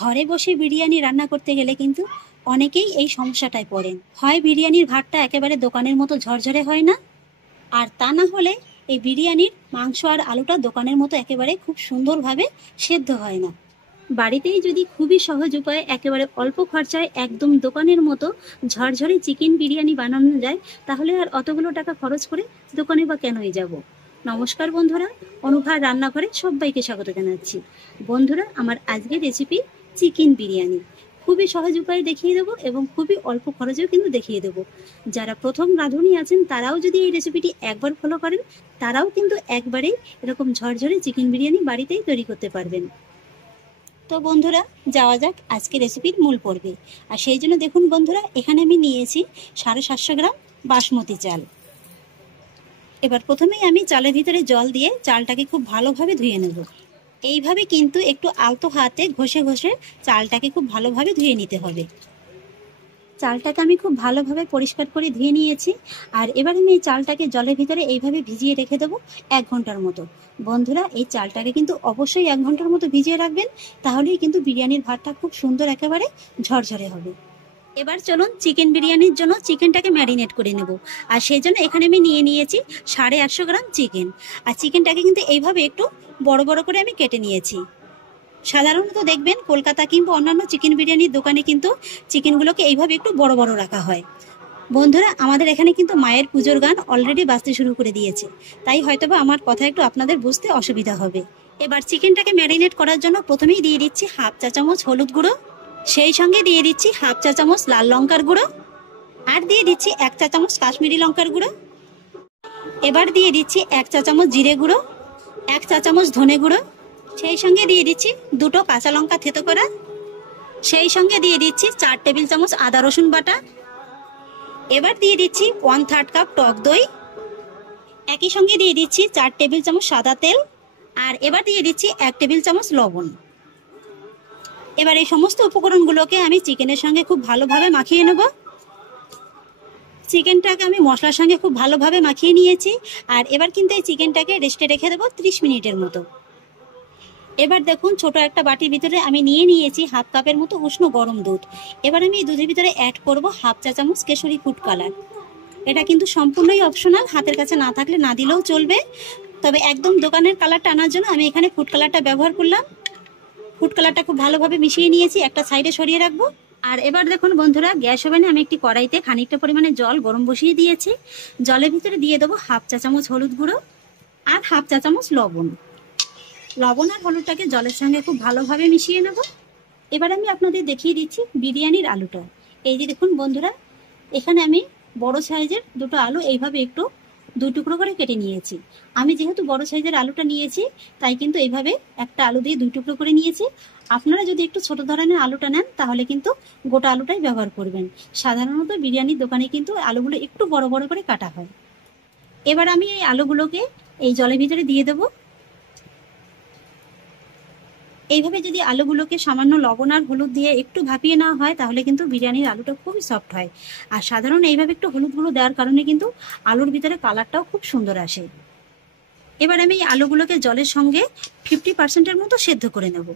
ঘরে বসে বিরিয়ানি রান্না করতে গেলে কিন্তু অনেকেই এই সমস্যাটায় পড়েন। হয় বিরিয়ানির ভাতটা একেবারে দোকানের মতো ঝরঝরে হয় না, আর তা না হলে এই বিরিয়ানির মাংস আর আলুটা দোকানের মতো একেবারে খুব সুন্দরভাবে সেদ্ধ হয় না। বাড়িতেই যদি খুবই সহজ উপায়ে একেবারে অল্প খরচায় একদম দোকানের মতো ঝরঝরে চিকেন বিরিয়ানি বানানো যায়, তাহলে আর অতগুলো টাকা খরচ করে দোকানে বা কেনই যাব। নমস্কার বন্ধুরা, অনুভার রান্নাঘরে সবাইকে স্বাগত জানাচ্ছি। বন্ধুরা, আমার আজকের রেসিপি চিকেন বিরিয়ানি। খুবই সহজ উপায়ে দেখিয়ে দেবো এবং খুবই অল্প খরচেও কিন্তু দেখিয়ে দেবো। যারা প্রথম রাঁধুনি আছেন তারাও যদি এই রেসিপিটি একবার ফলো করেন, তারাও কিন্তু একবারেই এরকম ঝরঝরে চিকেন বিরিয়ানি বাড়িতেই তৈরি করতে পারবেন। তো বন্ধুরা, যাওয়া যাক আজকে রেসিপির মূল পর্বে। আর সেই জন্য দেখুন বন্ধুরা, এখানে আমি নিয়েছি 750 গ্রাম বাসমতি চাল। এবার প্রথমেই আমি চালের ভিতরে জল দিয়ে চালটাকে খুব ভালোভাবে ধুয়ে নেব। এইভাবে কিন্তু একটু আলতো হাতে ঘষে ঘষে চালটাকে খুব ভালোভাবে ধুয়ে নিতে হবে। চালটাকে আমি খুব ভালোভাবে পরিষ্কার করে ধুয়ে নিয়েছি। আর এবার আমি এই চালটাকে জলের ভিতরে এইভাবে ভিজিয়ে রেখে দেবো 1 ঘন্টার মতো। বন্ধুরা, এই চালটাকে কিন্তু অবশ্যই 1 ঘন্টার মতো ভিজিয়ে রাখবেন, তাহলেই কিন্তু বিরিয়ানির ভাতটা খুব সুন্দর একেবারে ঝরঝরে হবে। এবার চলুন চিকেন বিরিয়ানির জন্য চিকেনটাকে ম্যারিনেট করে নেব। আর সেই জন্য এখানে আমি নিয়েছি 850 গ্রাম চিকেন। আর চিকেনটাকে কিন্তু এইভাবে একটু বড় বড় করে আমি কেটে নিয়েছি। সাধারণত দেখবেন কলকাতা কিংবা অন্যান্য চিকেন বিরিয়ানির দোকানে কিন্তু চিকেনগুলোকে এইভাবে একটু বড় বড় রাখা হয়। বন্ধুরা, আমাদের এখানে কিন্তু মায়ের পুজোর গান অলরেডি বাজতে শুরু করে দিয়েছে, তাই হয়তোবা আমার কথা একটু আপনাদের বুঝতে অসুবিধা হবে। এবার চিকেনটাকে ম্যারিনেট করার জন্য প্রথমেই দিয়ে দিচ্ছি 1/2 চা চামচ হলুদ গুঁড়ো, সেই সঙ্গে দিয়ে দিচ্ছি 1/2 চা চামচ লাল লঙ্কার গুঁড়ো, আর দিয়ে দিচ্ছি 1 চা চামচ কাশ্মীরি লঙ্কার গুঁড়ো। এবার দিয়ে দিচ্ছি 1 চা চামচ জিরে গুঁড়ো, 1 চা চামচ ধনে গুঁড়ো, সেই সঙ্গে দিয়ে দিচ্ছি 2টো কাঁচা লঙ্কা থেতো করা, সেই সঙ্গে দিয়ে দিচ্ছি 4 টেবিল চামচ আদা রসুন বাটা। এবার দিয়ে দিচ্ছি 1/3 কাপ টক দই, একই সঙ্গে দিয়ে দিচ্ছি 4 টেবিল চামচ সাদা তেল, আর এবার দিয়ে দিচ্ছি 1 টেবিল চামচ লবণ। এবার এই সমস্ত উপকরণগুলোকে আমি চিকেনের সঙ্গে খুব ভালোভাবে মাখিয়ে নেব। চিকেনটাকে আমি মশলার সঙ্গে খুব ভালোভাবে মাখিয়ে নিয়েছি। আর এবার কিন্তু এই চিকেনটাকে রেস্টে রেখে দেবো 30 মিনিটের মতো। এবার দেখুন, ছোট একটা বাটির ভিতরে আমি নিয়েছি 1/2 কাপের মতো উষ্ণ গরম দুধ। এবার আমি এই দুধের ভিতরে অ্যাড করব 1/2 চা চামচ কেশরী ফুড কালার। এটা কিন্তু সম্পূর্ণই অপশনাল, হাতের কাছে না থাকলে না দিলেও চলবে। তবে একদম দোকানের কালারটা আনার জন্য আমি এখানে ফুড কালারটা ব্যবহার করলাম। ফুড কালারটা খুব ভালোভাবে মিশিয়ে নিয়েছি, একটা সাইডে সরিয়ে রাখবো। আর এবার দেখুন বন্ধুরা, গ্যাস ওভেনে আমি একটি কড়াইতে খানিকটা পরিমাণে জল গরম বসিয়ে দিয়েছি। জলের ভিতরে দিয়ে দেবো 1/2 চা চামচ হলুদ গুঁড়ো আর 1/2 চা চামচ লবণ। লবণ আর হলুদটাকে জলের সঙ্গে খুব ভালোভাবে মিশিয়ে নেব। এবার আমি আপনাদের দেখিয়ে দিচ্ছি বিরিয়ানির আলুটা। এই যে দেখুন বন্ধুরা, এখানে আমি বড় সাইজের 2টো আলু এইভাবে একটু 2 টুকরো করে কেটে নিয়েছি। আমি যেহেতু বড় সাইজের আলুটা নিয়েছি, তাই কিন্তু এইভাবে একটা আলু দিয়ে 2 টুকরো করে নিয়েছি। আপনারা যদি একটু ছোট ধরনের আলুটা নেন, তাহলে কিন্তু গোটা আলুটাই ব্যবহার করবেন। সাধারণত বিরিয়ানির দোকানে কিন্তু আলুগুলো একটু বড় বড় করে কাটা হয়। এবার আমি এই আলুগুলোকে এই জলের ভিতরে দিয়ে দেবো। এইভাবে যদি আলুগুলোকে সামান্য লবণ আর হলুদ দিয়ে একটু ভাপিয়ে নেওয়া হয়, তাহলে কিন্তু বিরিয়ানির আলুটা খুবই সফট হয়। আর সাধারণ এইভাবে একটু হলুদ গুঁড়ো দেওয়ার কারণে কিন্তু আলুর ভিতরে কালারটাও খুব সুন্দর আসে। এবার আমি এই আলুগুলোকে জলের সঙ্গে 50%-এর মতো সেদ্ধ করে নেব।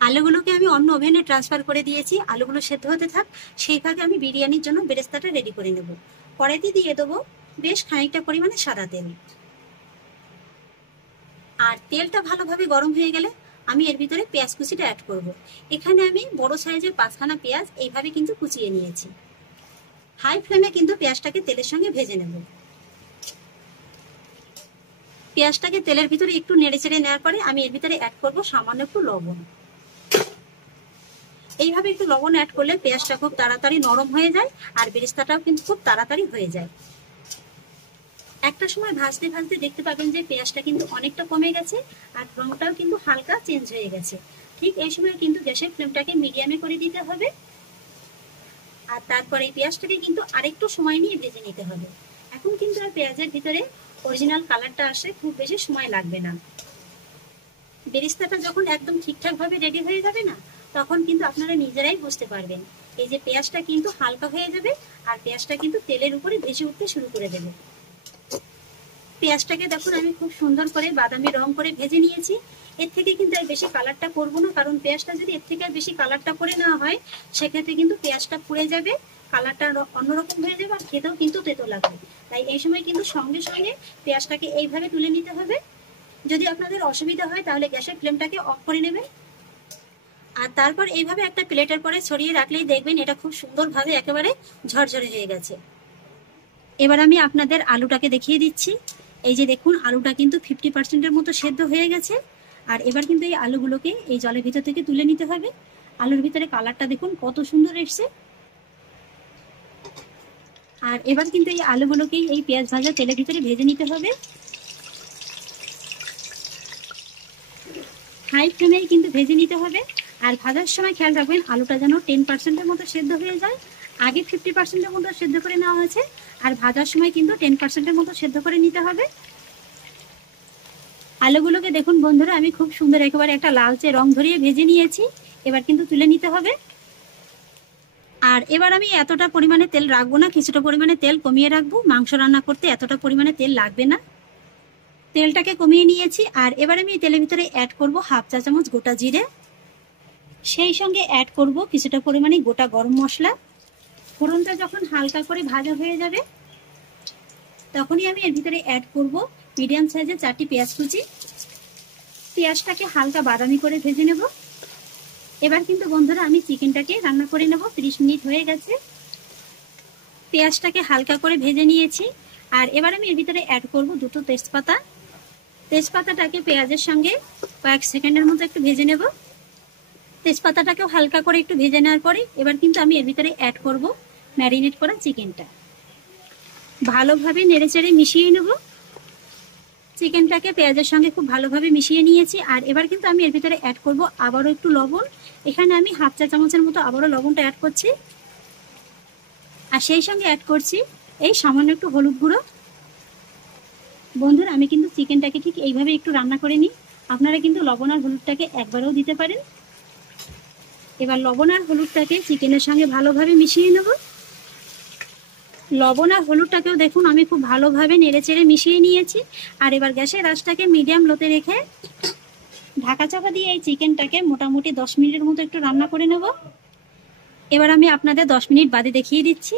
আলুগুলোকে আমি অন্য ওভেনে ট্রান্সফার করে দিয়েছি। আলুগুলো সেদ্ধ হতে থাক, সেই ফাঁকে আমি বিরিয়ানির জন্য বেরেস্তাটা রেডি করে নেব। কড়াইতে দিয়ে দেবো বেশ খানিকটা পরিমাণে সাদা তেল। আর তেলটা ভালোভাবে গরম হয়ে গেলে আমি এর ভিতরে পেঁয়াজ কুচিটা অ্যাড করব। এখানে আমি বড় সাইজের 5খানা পেঁয়াজ এইভাবে কিন্তু কুচিয়ে নিয়েছি। হাই ফ্লেমে কিন্তু পেঁয়াজটাকে তেলের সঙ্গে ভেজে নেব। পেঁয়াজটাকে তেলের ভিতরে একটু নেড়েচেড়ে নেওয়ার পরে আমি এর ভিতরে অ্যাড করব সামান্য একটু লবণ। এইভাবে একটু লবণ অ্যাড করলে পেঁয়াজটা খুব তাড়াতাড়ি নরম হয়ে যায়, আর বেরেস্তাটাও কিন্তু খুব তাড়াতাড়ি হয়ে যায়। একটা সময় ভাজতে ভাজতে দেখতে পাবেন যে পেঁয়াজটা কিন্তু অনেকটা কমে গেছে, আর রংটাও কিন্তু হালকা চেঞ্জ হয়ে গেছে। ঠিক এই সময় কিন্তু গ্যাসের ফ্লেমটাকে মিডিয়ামে করে দিতে হবে। আর তারপরে এই পেঁয়াজটাকে কিন্তু আরেকটু সময় নিয়ে ভেজে নিতে হবে। এখন কিন্তু আর পেঁয়াজের ভিতরে অরিজিনাল কালারটা আসে খুব বেশি সময় লাগবে না। বেরেস্তাটা যখন একদম ঠিকঠাক ভাবে রেডি হয়ে যাবে না, তখন কিন্তু আপনারা নিজেরাই বুঝতে পারবেন এই যে পেঁয়াজটা কিন্তু হালকা হয়ে যাবে, আর পেঁয়াজটা কিন্তু তেলের উপরে ভেসে উঠতে শুরু করে দেবে। পেঁয়াজটাকে দেখুন আমি খুব সুন্দর করে বাদামি রং করে ভেজে নিয়েছি। এর থেকে কিন্তু আর বেশি কালারটা করবো না, কারণ পেঁয়াজটা যদি এর থেকে আর বেশি কালারটা করে নেওয়া হয় সেক্ষেত্রে কিন্তু পেঁয়াজটা পুড়ে যাবে, কালারটা অন্যরকম হয়ে যাবে, আর খেতেও কিন্তু তেতো লাগবে। তাই এই সময় কিন্তু সঙ্গে সঙ্গে পেঁয়াজটাকে এইভাবে তুলে নিতে হবে। যদি আপনাদের অসুবিধা হয় তাহলে গ্যাসের ফ্লেমটাকে অফ করে নেবেন। আর তারপর এইভাবে একটা প্লেটের পরে ছড়িয়ে রাখলেই দেখবেন এটা খুব সুন্দরভাবে একেবারে ঝরঝরে হয়ে গেছে। এবার আমি আপনাদের আলুটাকে দেখিয়ে দিচ্ছি। এই যে দেখুন, আলুটা কিন্তু 50% মতো সেদ্ধ হয়ে গেছে। আর এবার কিন্তু এই আলুগুলোকে এই জলের ভিতর থেকে তুলে নিতে হবে। আলুর ভিতরে কালারটা দেখুন কত সুন্দর এসছে। আর এবার কিন্তু এই আলুগুলোকেই এই পেঁয়াজ ভাজা তেলের ভিতরে ভেজে নিতে হবে। হাই ফ্লেমেই কিন্তু ভেজে নিতে হবে। আর ভাজার সময় খেয়াল রাখবেন আলুটা যেন 10%-এর মতো সেদ্ধ হয়ে যায়। আগে 50%-এর মতো সেদ্ধ করে নেওয়া হয়েছে, আর ভাজার সময় কিন্তু 10%-এর মতো সেদ্ধ করে নিতে হবে। আলুগুলোকে দেখুন বন্ধুরা আমি খুব সুন্দর একেবারে একটা লালচে রং ধরিয়ে ভেজে নিয়েছি। এবার কিন্তু তুলে নিতে হবে। আর এবার আমি এতটা পরিমাণে তেল রাখবো না, কিছুটা পরিমাণে তেল কমিয়ে রাখবো। মাংস রান্না করতে এতটা পরিমাণে তেল লাগবে না। তেলটাকে কমিয়ে নিয়েছি। আর এবার আমি এই তেলের ভিতরে অ্যাড করব হাফ চা চামচ গোটা জিরে, সেই সঙ্গে অ্যাড করব কিছুটা পরিমাণে গোটা গরম মশলা। ফোড়নটা যখন হালকা করে ভাজা হয়ে যাবে তখনই আমি এর ভিতরে অ্যাড করব মিডিয়াম সাইজের 4টি পেঁয়াজ কুচি। পেঁয়াজটাকে হালকা বাদামি করে ভেজে নেব। এবার কিন্তু বন্ধুরা আমি চিকেনটাকে রান্না করে নেব। 30 মিনিট হয়ে গেছে। পেঁয়াজটাকে হালকা করে ভেজে নিয়েছি। আর এবার আমি এর ভিতরে অ্যাড করব 2টো তেজপাতা। তেজপাতাটাকে পেঁয়াজের সঙ্গে কয়েক সেকেন্ডের মতো একটু ভেজে নেব। তেজপাতাটাকেও হালকা করে একটু ভেজে নেওয়ার পরে এবার কিন্তু আমি এর ভিতরে অ্যাড করব ম্যারিনেট করা চিকেনটা। ভালোভাবে নেড়েচেড়ে মিশিয়ে নেব। চিকেনটাকে পেঁয়াজের সঙ্গে খুব ভালোভাবে মিশিয়ে নিয়েছি। আর এবার কিন্তু আমি এর ভিতরে অ্যাড করব আবারও একটু লবণ। এখানে আমি হাফ চা চামচের মতো আবারও লবণটা অ্যাড করছি। আর সেই সঙ্গে অ্যাড করছি এই সামান্য একটু হলুদ গুঁড়ো। বন্ধুরা আমি কিন্তু চিকেনটাকে ঠিক এইভাবে একটু রান্না করে নিই। আপনারা কিন্তু লবণ আর হলুদটাকে একবারেও দিতে পারেন। এবার লবণ আর হলুদটাকে চিকেনের সঙ্গে ভালোভাবে মিশিয়ে নেব। লবণ আর হলুদটাকেও দেখুন আমি খুব ভালোভাবে নেড়েচেড়ে মিশিয়ে নিয়েছি। আর এবার গ্যাসের আঁচটাকে মিডিয়াম লোতে রেখে ঢাকা চাপা দিয়ে এই চিকেনটাকে মোটামুটি 10 মিনিটের মতো একটু রান্না করে নেব। এবার আমি আপনাদের 10 মিনিট বাদে দেখিয়ে দিচ্ছি।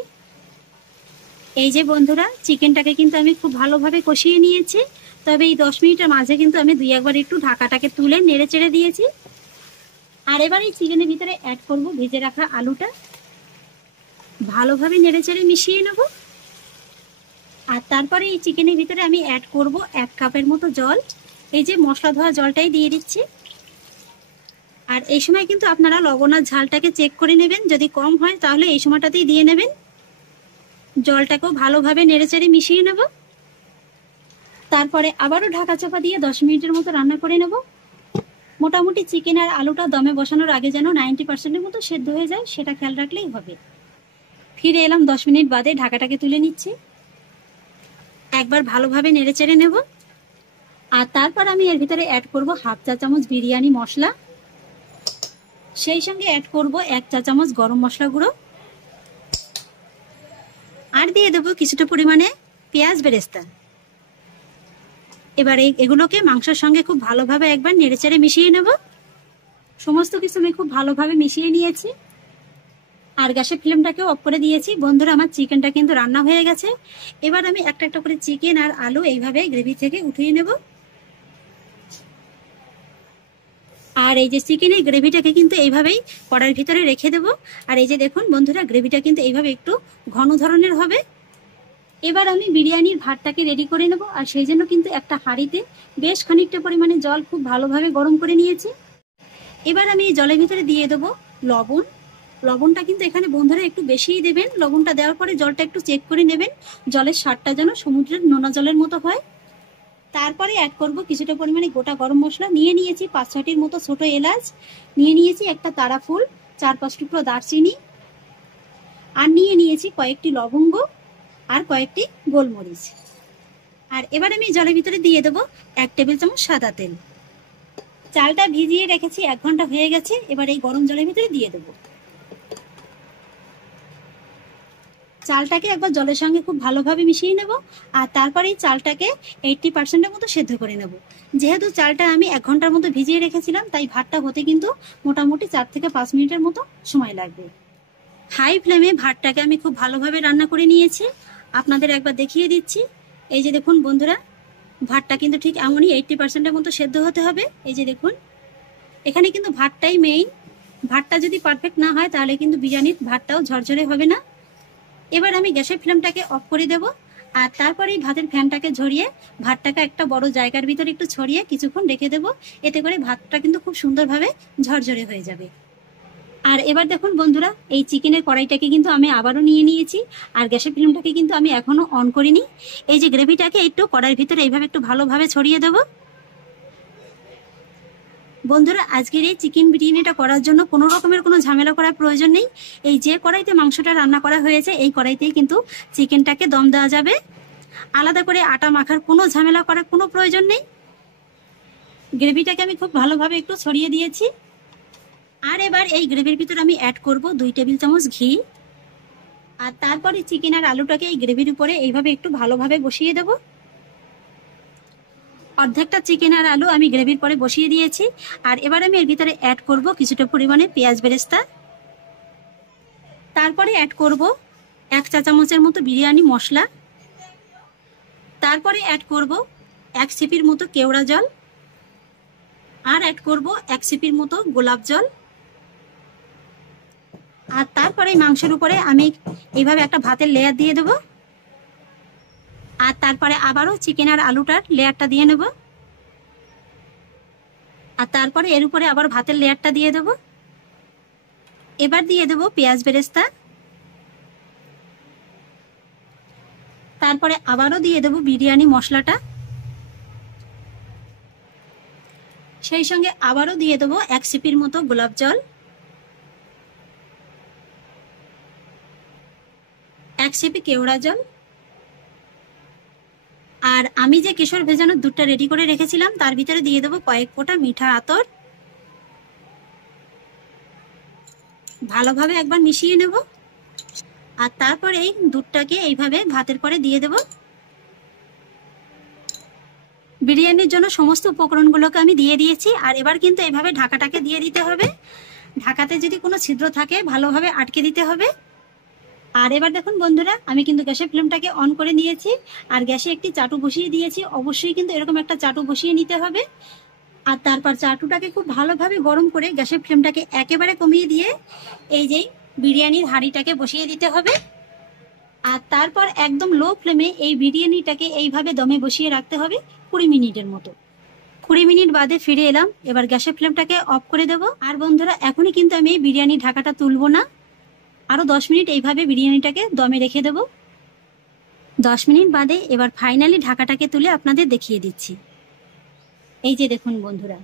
এই যে বন্ধুরা চিকেনটাকে কিন্তু আমি খুব ভালোভাবে কষিয়ে নিয়েছি। তবে এই 10 মিনিটের মাঝে কিন্তু আমি 2-1 একটু ঢাকাটাকে তুলে নেড়েচেড়ে দিয়েছি। আর এবার এই চিকেনের ভিতরে অ্যাড করব ভেজে রাখা আলুটা। ভালোভাবে নেড়েচেড়ে মিশিয়ে নেব। আর তারপরে এই চিকেনের ভিতরে আমি অ্যাড করব 1 কাপের মতো জল। এই যে মশলা ধোয়া জলটাই দিয়ে দিচ্ছি। আর এই সময় কিন্তু আপনারা লবণ আর ঝালটাকে চেক করে নেবেন। যদি কম হয় তাহলে এই সময়টাতেই দিয়ে নেবেন। জলটাকেও ভালোভাবে নেড়েচেড়ে মিশিয়ে নেব। তারপরে আবারও ঢাকা চাপা দিয়ে 10 মিনিটের মতো রান্না করে নেব। মোটামুটি চিকেন আর আলুটা দমে বসানোর আগে যেন 90%-এর মতো সেদ্ধ হয়ে যায়, সেটা খেয়াল রাখলেই হবে। ফিরে এলাম 10 মিনিট বাদে, ঢাকাটাকে তুলে নিচ্ছি। একবার ভালোভাবে নেড়েচেড়ে নেব। আর তারপর আমি এর ভিতরে অ্যাড করব হাফ চা চামচ বিরিয়ানি মশলা, সেই সঙ্গে অ্যাড করব 1 চা চামচ গরম মশলা গুঁড়ো, আর দিয়ে দেবো কিছুটা পরিমাণে পেঁয়াজ বেরেস্তা। এবার এগুলোকে মাংসের সঙ্গে খুব ভালোভাবে একবার নেড়েচেড়ে মিশিয়ে নেব। সমস্ত কিছু আমি খুব ভালোভাবে মিশিয়ে নিয়েছি। আর গ্যাসের ফ্লেমটাকেও অফ করে দিয়েছি। বন্ধুরা আমার চিকেনটা কিন্তু রান্না হয়ে গেছে। এবার আমি একটা একটা করে চিকেন আর আলু এইভাবে গ্রেভি থেকে উঠিয়ে নেব। আর এই যে চিকেনের গ্রেভিটাকে কিন্তু এইভাবেই কড়াইয়ের ভিতরে রেখে দেব। আর এই যে দেখুন বন্ধুরা গ্রেভিটা কিন্তু এইভাবে একটু ঘন ধরনের হবে। এবার আমি বিরিয়ানির ভাতটাকে রেডি করে নেব। আর সেই জন্য কিন্তু একটা হাঁড়িতে বেশ খানিকটা পরিমাণে জল খুব ভালোভাবে গরম করে নিয়েছি। এবার আমি এই জলের ভিতরে দিয়ে দেবো লবণ। লবণটা কিন্তু এখানে বন্ধুরা একটু বেশিই দেবেন। লবণটা দেওয়ার পরে জলটা একটু চেক করে নেবেন, জলের স্বাদটা যেন সমুদ্রের নোনা জলের মতো হয়। তারপরে অ্যাড করব কিছুটা পরিমাণে গোটা গরম মশলা। নিয়ে নিয়েছি 5-6টির মতো ছোট এলাচ, নিয়ে নিয়েছি একটা তারা ফুল, 4-5 টুকরো দারচিনি, আর নিয়ে নিয়েছি কয়েকটি লবঙ্গ আর কয়েকটি গোলমরিচ। আর এবার আমি জলের ভিতরে দিয়ে দেবো 1 টেবিল চামচ সাদা তেল। চালটা ভিজিয়ে রেখেছি, 1 ঘন্টা হয়ে গেছে। এবার এই গরম জলের ভিতরে দিয়ে দেবো। চালটাকে একবার জলের সঙ্গে খুব ভালোভাবে মিশিয়ে নেব, আর তারপরে এই চালটাকে 80% মতো সেদ্ধ করে নেব। যেহেতু চালটা আমি 1 ঘন্টার মতো ভিজিয়ে রেখেছিলাম, তাই ভাতটা হতে কিন্তু মোটামুটি 4 থেকে 5 মিনিটের মতো সময় লাগবে। হাই ফ্লেমে ভাতটাকে আমি খুব ভালোভাবে রান্না করে নিয়েছি, আপনাদের একবার দেখিয়ে দিচ্ছি। এই যে দেখুন বন্ধুরা, ভাতটা কিন্তু ঠিক এমনই 80%-এর মতো সেদ্ধ হতে হবে। এই যে দেখুন, এখানে কিন্তু ভাতটাই মেইন। ভাতটা যদি পারফেক্ট না হয় তাহলে কিন্তু বিরিয়ানির ভাতটাও ঝরঝরে হবে না। এবার আমি গ্যাসের ফ্লেমটাকে অফ করে দেব, আর তারপরে এই ভাতের ফ্যানটাকে ঝরিয়ে ভাতটাকে একটা বড় জায়গার ভিতরে একটু ছড়িয়ে কিছুক্ষণ রেখে দেব। এতে করে ভাতটা কিন্তু খুব সুন্দরভাবে ঝরঝরে হয়ে যাবে। আর এবার দেখুন বন্ধুরা, এই চিকেনের কড়াইটাকে কিন্তু আমি আবারও নিয়ে নিয়েছি, আর গ্যাসের ফ্লেমটাকে কিন্তু আমি এখনো অন করিনি। এই যে গ্রেভিটাকে একটু কড়াইয়ের ভিতরে এইভাবে একটু ভালোভাবে ছড়িয়ে দেব। বন্ধুরা, আজকের এই চিকেন বিরিয়ানিটা করার জন্য কোনো রকমের কোনো ঝামেলা করার প্রয়োজন নেই। এই যে কড়াইতে মাংসটা রান্না করা হয়েছে এই কড়াইতেই কিন্তু চিকেনটাকে দম দেওয়া যাবে। আলাদা করে আটা মাখার কোনো ঝামেলা করার কোনো প্রয়োজন নেই। গ্রেভিটাকে আমি খুব ভালোভাবে একটু ছড়িয়ে দিয়েছি, আর এবার এই গ্রেভির ভিতরে আমি অ্যাড করব 2 টেবিল চামচ ঘি, আর তারপরে চিকেন আর আলুটাকে এই গ্রেভির উপরে এইভাবে একটু ভালোভাবে বসিয়ে দেব। অর্ধেকটা চিকেন আর আলু আমি গ্রেভির পরে বসিয়ে দিয়েছি, আর এবার আমি এর ভিতরে অ্যাড করব কিছুটা পরিমাণে পেঁয়াজ বেরেস্তা। তারপরে অ্যাড করব 1 চা চামচের মতো বিরিয়ানি মশলা। তারপরে অ্যাড করব 1 সিপির মতো কেওড়া জল, আর অ্যাড করব 1 সিপির মতো গোলাপ জল। আর তারপরে মাংসের উপরে আমি এইভাবে একটা ভাতের লেয়ার দিয়ে দেব, আর তারপরে আবারও চিকেন আর আলুটার লেয়ারটা দিয়ে নেব, আর তারপরে এর উপরে আবার ভাতের লেয়ারটা দিয়ে দেব। এবার দিয়ে দেব পেঁয়াজ বেরেস্তা, তারপরে আবারও দিয়ে দেব বিরিয়ানি মশলাটা, সেই সঙ্গে আবারও দিয়ে দেব 1 সিপির মতো গোলাপ জল, 1 সিপি কেওড়া জল, আর আমি যে কেশর ভেজানোর দুধটা রেডি করে রেখেছিলাম তার ভিতরে দিয়ে দেবো কয়েক ফোঁটা মিঠা আতর। ভালোভাবে একবার মিশিয়ে নেব, আর তারপর এই দুধটাকে এইভাবে ভাতের পরে দিয়ে দেব। বিরিয়ানির জন্য সমস্ত উপকরণগুলোকে আমি দিয়ে দিয়েছি, আর এবার কিন্তু এইভাবে ঢাকাটাকে দিয়ে দিতে হবে। ঢাকাতে যদি কোনো ছিদ্র থাকে ভালোভাবে আটকে দিতে হবে। আর এবার দেখুন বন্ধুরা, আমি কিন্তু গ্যাসের ফ্লেমটাকে অন করে নিয়েছি, আর গ্যাসে একটি চাটু বসিয়ে দিয়েছি। অবশ্যই কিন্তু এরকম একটা চাটু বসিয়ে নিতে হবে, আর তারপর চাটুটাকে খুব ভালোভাবে গরম করে গ্যাসের ফ্লেমটাকে একেবারে কমিয়ে দিয়ে এই যে বিরিয়ানির হাঁড়িটাকে বসিয়ে দিতে হবে, আর তারপর একদম লো ফ্লেমে এই বিরিয়ানিটাকে এইভাবে দমে বসিয়ে রাখতে হবে 20 মিনিটের মতো। 20 মিনিট বাদে ফিরে এলাম, এবার গ্যাসের ফ্লেমটাকে অফ করে দেব। আর বন্ধুরা, এখনই কিন্তু আমি এই বিরিয়ানির ঢাকাটা তুলবো না, আরো 10 মিনিট এইভাবে বিরিয়ানিটাকে দমে রেখে দেব। 10 মিনিট বাদে এবার ফাইনালি ঢাকাটাকে তুলে আপনাদের দেখিয়ে দিচ্ছি। এই যে দেখুন বন্ধুরা,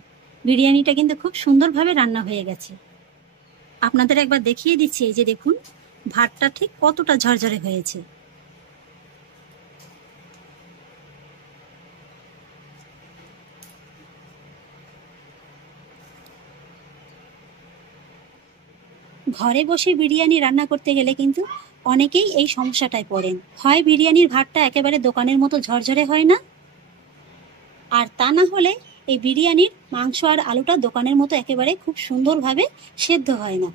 বিরিয়ানিটা কিন্তু খুব সুন্দরভাবে রান্না হয়ে গেছে। আপনাদের একবার দেখিয়ে দিচ্ছি। এই যে দেখুন, ভাতটা ঠিক কতটা ঝরঝরে হয়েছে। ঘরে বসে বিরিয়ানি রান্না করতে গেলে কিন্তু অনেকেই এই সমস্যাটায় পড়েন। হয় বিরিয়ানির ভাতটা একেবারে দোকানের মতো ঝরঝরে হয় না, আর তা না হলে এই বিরিয়ানির মাংস আর আলুটা দোকানের মতো একেবারে খুব সুন্দরভাবে সেদ্ধ হয় না।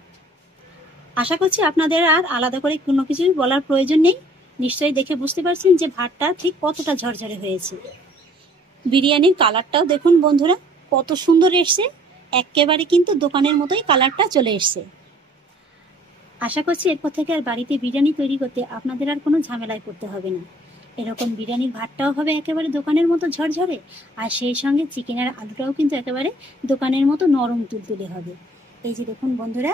আশা করছি আপনাদের আর আলাদা করে কোনো কিছুই বলার প্রয়োজন নেই। নিশ্চয়ই দেখে বুঝতে পারছেন যে ভাতটা ঠিক কতটা ঝরঝরে হয়েছে। বিরিয়ানির কালারটাও দেখুন বন্ধুরা কত সুন্দর এসছে, একেবারে কিন্তু দোকানের মতোই কালারটা চলে এসছে। আশা করছি এরপর থেকে আর বাড়িতে বিরিয়ানি তৈরি করতে আপনাদের আর কোনো ঝামেলায় পড়তে হবে না। এরকম বিরিয়ানির ভাতটাও হবে একেবারে দোকানের মতো ঝরঝরে, আর সেই সঙ্গে চিকেন আর আলুটাও কিন্তু একেবারে দোকানের মতো নরম তুলতুলে হবে। এই যে দেখুন বন্ধুরা,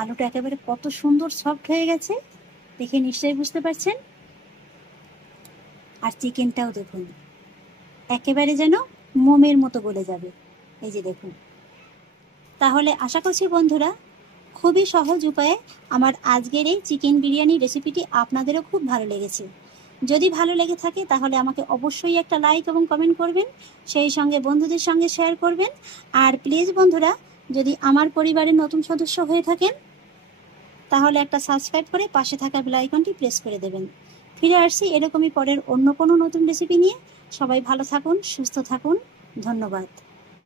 আলুটা একেবারে কত সুন্দর সফট হয়ে গেছে, দেখে নিশ্চয়ই বুঝতে পারছেন। আর চিকেনটাও দেখুন একেবারে যেন মোমের মতো গলে যাবে। এই যে দেখুন। তাহলে আশা করছি বন্ধুরা, খুবই সহজ উপায়ে আমার আজকের এই চিকেন বিরিয়ানি রেসিপিটি আপনাদেরও খুব ভালো লেগেছে। যদি ভালো লেগে থাকে তাহলে আমাকে অবশ্যই একটা লাইক এবং কমেন্ট করবেন, সেই সঙ্গে বন্ধুদের সঙ্গে শেয়ার করবেন। আর প্লিজ বন্ধুরা, যদি আমার পরিবারের নতুন সদস্য হয়ে থাকেন তাহলে একটা সাবস্ক্রাইব করে পাশে থাকা বেল আইকনটি প্রেস করে দেবেন। ফিরে আসছি এরকমই পরের অন্য কোনো নতুন রেসিপি নিয়ে। সবাই ভালো থাকুন, সুস্থ থাকুন। ধন্যবাদ।